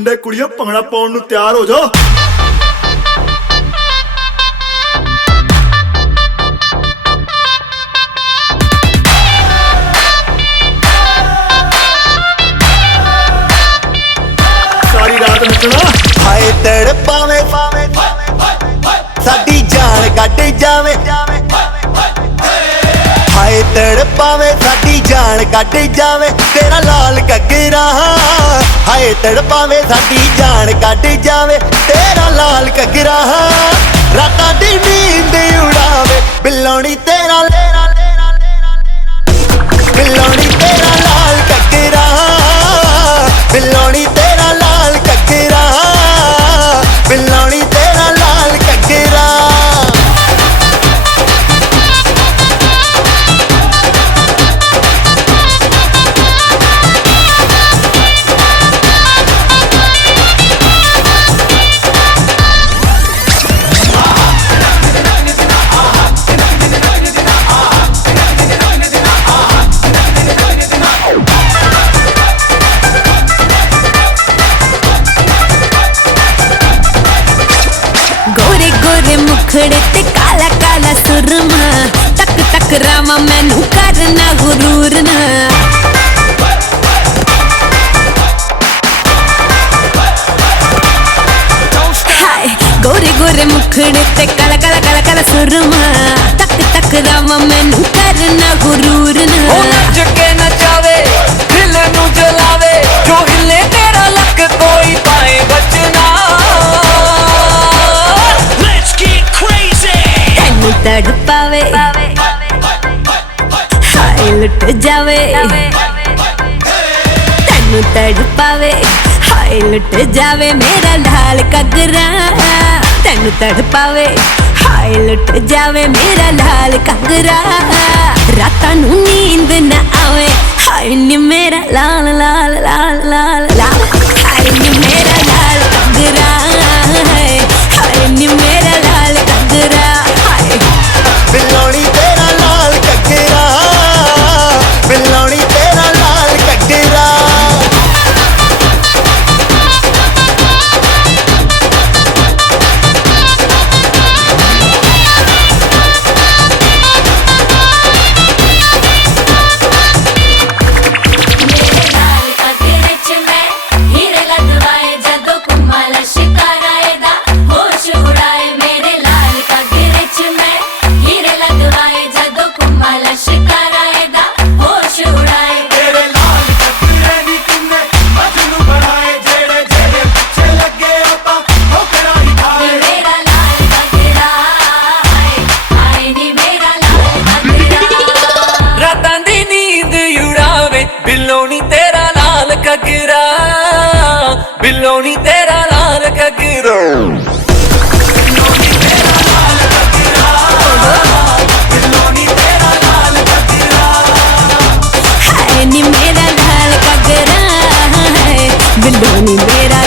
ਮੁੰਡੇ ਕੁੜੀਆਂ ਭੰਗੜਾ ਪਾਉਣ ਨੂੰ ਤਿਆਰ ਹੋ ਜਾਓ। ਸਾਰੀ ਰਾਤ ਨੱਚਣਾ। ਹਾਏ ਤੜਪਾਵੇਂ ਸਾਡੀ ਜਾਨ ਕੱਢ ਜਾਵੇ, ਹਾਏ ਤੜਪਾਵੇਂ ਸਾਡੀ ਜਾਨ ਕੱਢ ਜਾਵੇ ਤੇਰਾ ਲਾਲ ਘੱਗਰਾ। ਹਾਏ ਤੜਪਾਵੇਂ ਸਾਡੀ ਜਾਨ ਕੱਢ ਜਾਵੇ ਤੇਰਾ ਲਾਲ ਘੱਗਰਾ। ਰਾਤਾਂ ਦੀ ਨੀਂਦ ਉਡਾਵੇ ਬਿੱਲੋਣੀ ਤੇਰਾ, ਬਿੱਲੋਣੀ ਤੇਰਾ ਲਾਲ ਘੱਗਰਾ, ਬਿੱਲੋਣੀ ਤੇਰਾ ਲਾਲ ਘੱਗਰਾ, ਬਿੱਲੋਣੀ ਤੇਰਾ ਲਾਲ ਘੱਗਰਾ। मुखड़े ते काला काला सुरमा, तक तक रामा मैनू करना गुरूर ना। हाय गोरे गोरे मुखड़े ते काला काला काला काला सुरमा, तक तक रामा मैनू करना गुरूर ना। ओ नच के नचावे दिल नू जलावे, जो हिले तेरा लक कोई पाए बचना। तड़पावे हाय लुट जावे, तेनू तड़पावे हाय लुट जावे मेरा लाल घग्गरा। तेनू तड़पावे हाय लुट जावे मेरा लाल घग्गरा। रातां नू नींद न आवे हाय नी मेरा लाल लाल लाल लाल लाल। हाय नी मेरा लाल घग्गरा, हाय नी मेरा लाल घग्गरा। ਬਿੱਲੋਣੀ ਤੇਰਾ ਲਾਲ ਘੱਗਰਾ, ਬਿੱਲੋਣੀ ਤੇਰਾ ਲਾਲ ਘੱਗਰਾ। ਬਿੱਲੋਣੀ ਤੇਰਾ ਲਾਲ ਘੱਗਰਾ, ਬਿੱਲੋਣੀ ਤੇਰਾ ਲਾਲ ਘੱਗਰਾ, ਬਿੱਲੋਣੀ ਤੇਰਾ ਲਾਲ ਘੱਗਰਾ, ਬਿੱਲੋਣੀ ਤੇਰਾ ਲਾਲ ਘੱਗਰਾ। ਹਾਏ ਨੀ ਮੇਰਾ ਲਾਲ ਘੱਗਰਾ, ਬਿੱਲੋਣੀ ਮੇਰਾ